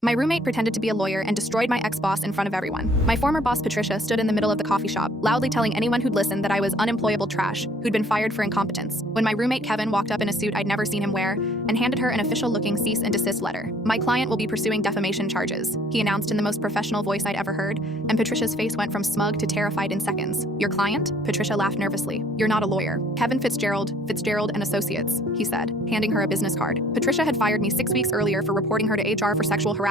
My roommate pretended to be a lawyer and destroyed my ex-boss in front of everyone. My former boss, Patricia, stood in the middle of the coffee shop, loudly telling anyone who'd listen that I was unemployable trash, who'd been fired for incompetence. When my roommate, Kevin, walked up in a suit I'd never seen him wear and handed her an official-looking cease and desist letter. My client will be pursuing defamation charges, he announced in the most professional voice I'd ever heard, and Patricia's face went from smug to terrified in seconds. Your client? Patricia laughed nervously. You're not a lawyer. Kevin Fitzgerald and Associates, he said, handing her a business card. Patricia had fired me 6 weeks earlier for reporting her to HR for sexual harassment.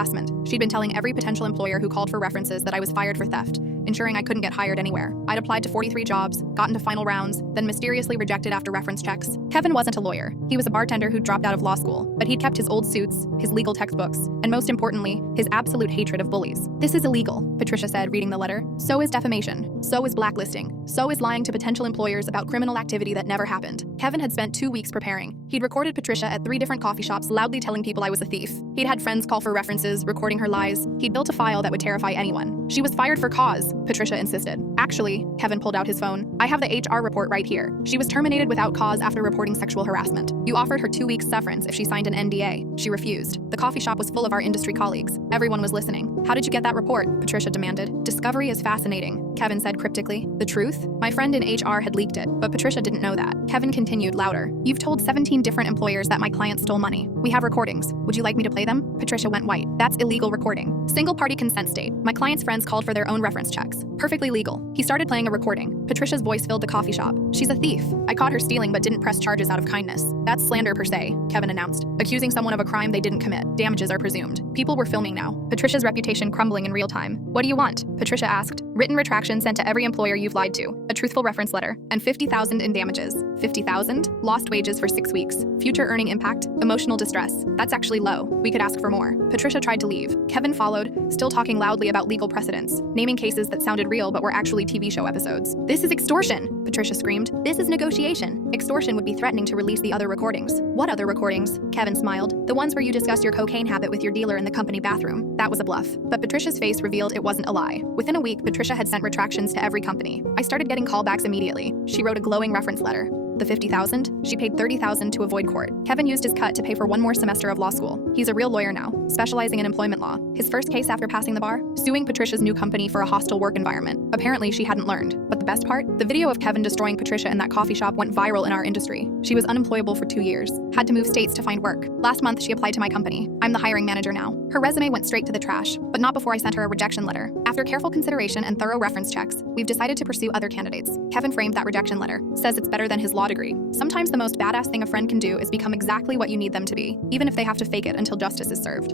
She'd been telling every potential employer who called for references that I was fired for theft, ensuring I couldn't get hired anywhere. I'd applied to 43 jobs, gotten to final rounds, then mysteriously rejected after reference checks. Kevin wasn't a lawyer. He was a bartender who'd dropped out of law school, but he'd kept his old suits, his legal textbooks, and most importantly, his absolute hatred of bullies. This is illegal, Patricia said, reading the letter. So is defamation. So is blacklisting. So is lying to potential employers about criminal activity that never happened. Kevin had spent 2 weeks preparing. He'd recorded Patricia at 3 different coffee shops, loudly telling people I was a thief. He'd had friends call for references, recording her lies. He'd built a file that would terrify anyone. She was fired for cause, Patricia insisted. Actually, Kevin pulled out his phone. I have the HR report right here. She was terminated without cause after reporting sexual harassment. You offered her 2 weeks severance if she signed an NDA. She refused. The coffee shop was full of our industry colleagues. Everyone was listening. How did you get that report? Patricia demanded. Discovery is fascinating, Kevin said cryptically. The truth? My friend in HR had leaked it, but Patricia didn't know that. Kevin continued louder. You've told 17 different employers that my client stole money. We have recordings. Would you like me to play them? Patricia went white. That's illegal recording. Single-party consent state. My client's friends called for their own reference checks. Perfectly legal. He started playing a recording. Patricia's voice filled the coffee shop. She's a thief. I caught her stealing but didn't press charges out of kindness. That's slander per se, Kevin announced. Accusing someone of a crime they didn't commit. Damages are presumed. People were filming now. Patricia's reputation crumbling in real time. What do you want? Patricia asked. Written retraction sent to every employer you've lied to. A truthful reference letter. And $50,000 in damages. $50,000? Lost wages for 6 weeks. Future earning impact. Emotional distress. That's actually low. We could ask for more. Patricia tried to leave. Kevin followed, still talking loudly about legal precedents, naming cases that sounded real but were actually TV show episodes. This is extortion, Patricia screamed. This is negotiation. Extortion would be threatening to release the other recordings. What other recordings? Kevin smiled. The ones where you discussed your cocaine habit with your dealer in the company bathroom. That was a bluff. But Patricia's face revealed it wasn't a lie. Within a week, Patricia had sent retractions to every company. I started getting callbacks immediately. She wrote a glowing reference letter. The $50,000? She paid $30,000 to avoid court. Kevin used his cut to pay for 1 more semester of law school. He's a real lawyer now, specializing in employment law. His first case after passing the bar? Suing Patricia's new company for a hostile work environment. Apparently, she hadn't learned. But the best part? The video of Kevin destroying Patricia in that coffee shop went viral in our industry. She was unemployable for 2 years. Had to move states to find work. Last month, she applied to my company. I'm the hiring manager now. Her resume went straight to the trash, but not before I sent her a rejection letter. After careful consideration and thorough reference checks, we've decided to pursue other candidates. Kevin framed that rejection letter. Says it's better than his law degree. Sometimes the most badass thing a friend can do is become exactly what you need them to be, even if they have to fake it until justice is served.